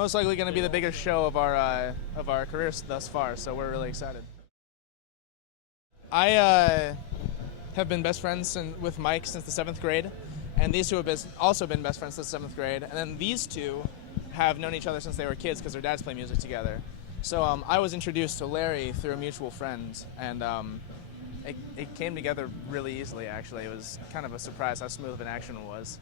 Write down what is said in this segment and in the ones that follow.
most likely going to be the biggest show of our careers thus far, so we're really excited. I have been best friends with Mike since the 7th grade, and these two have also been best friends since 7th grade, and then these two have known each other since they were kids because their dads play music together. So I was introduced to Larry through a mutual friend, and it came together really easily, actually. It was kind of a surprise how smooth of an action it was.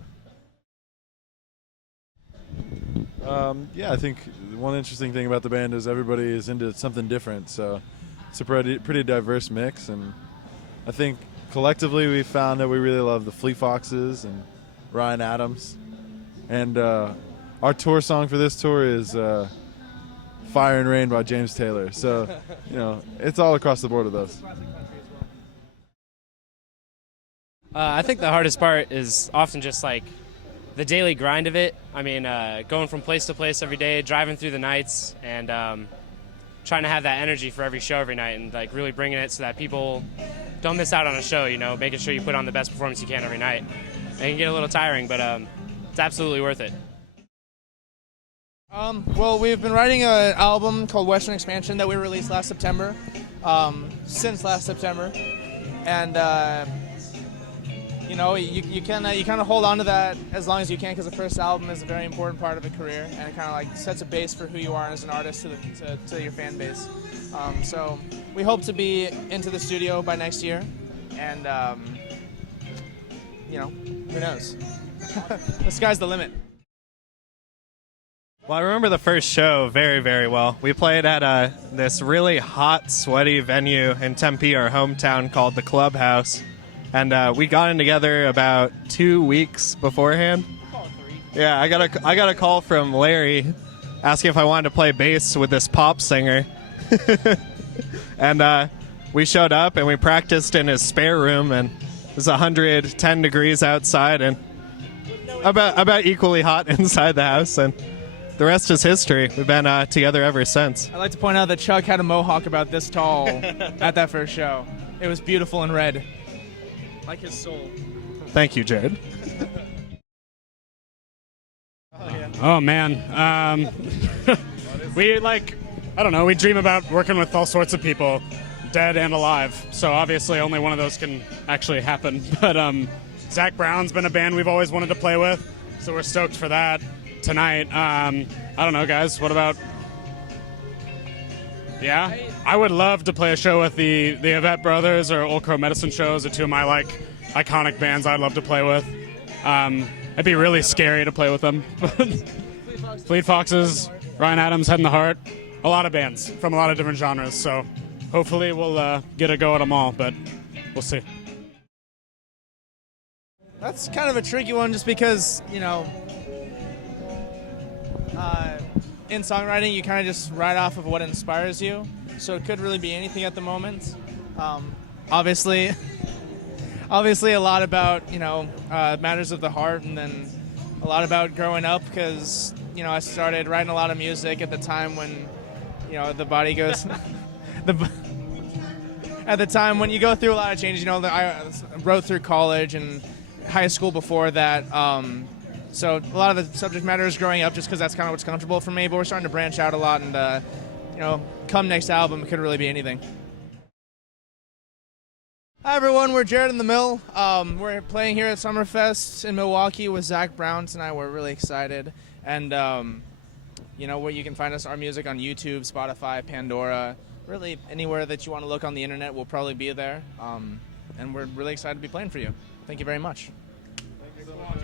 Yeah, I think one interesting thing about the band is everybody is into something different, so it's a pretty diverse mix, and I think collectively we found that we really love the Fleet Foxes and Ryan Adams, and our tour song for this tour is Fire and Rain by James Taylor, so it's all across the board of those. I think the hardest part is often just like the daily grind of it. I mean, going from place to place every day, driving through the nights, and trying to have that energy for every show every night, and like really bringing it so that people don't miss out on a show. Making sure you put on the best performance you can every night. It can get a little tiring, but it's absolutely worth it. Well, we've been writing an album called Western Expansion that we released last September, since last September, and you kind of hold on to that as long as you can, because the first album is a very important part of a career, and it kind of like sets a base for who you are as an artist to your fan base. So we hope to be into the studio by next year, and who knows? The sky's the limit. Well, I remember the first show very, very well. We played at this really hot, sweaty venue in Tempe, our hometown, called the Clubhouse. And we got in together about 2 weeks beforehand. Yeah, I got a call from Larry asking if I wanted to play bass with this pop singer. And we showed up and we practiced in his spare room, and it was 110 degrees outside and about equally hot inside the house, and the rest is history. We've been together ever since. I'd like to point out that Chuck had a mohawk about this tall at that first show. It was beautiful and red, like his soul. Thank you, Jared. Oh, man. We dream about working with all sorts of people, dead and alive. So obviously only one of those can actually happen. But Zach Brown's been a band we've always wanted to play with, so we're stoked for that tonight. I don't know, guys. What about... Yeah? I would love to play a show with the Yvette Brothers or Old Crow Medicine shows, are two of my iconic bands I'd love to play with. It'd be really scary to play with them. Fleet Foxes, Ryan Adams, Head in the Heart, a lot of bands from a lot of different genres. So hopefully we'll get a go at them all, but we'll see. That's kind of a tricky one, just because, in songwriting, you kind of just write off of what inspires you. So it could really be anything at the moment. Obviously a lot about, matters of the heart, and then a lot about growing up, because, I started writing a lot of music at the time when, the body goes... At the time when you go through a lot of changes, I wrote through college and high school before that. So a lot of the subject matter is growing up, just because that's kind of what's comfortable for me, but we're starting to branch out a lot, and, come next album, it could really be anything. Hi everyone, we're Jared and the Mill. We're playing here at Summerfest in Milwaukee with Zach Brown tonight. We're really excited. And, where you can find our music on YouTube, Spotify, Pandora, really anywhere that you want to look on the internet, we'll probably be there. And we're really excited to be playing for you. Thank you very much. Thank you so much.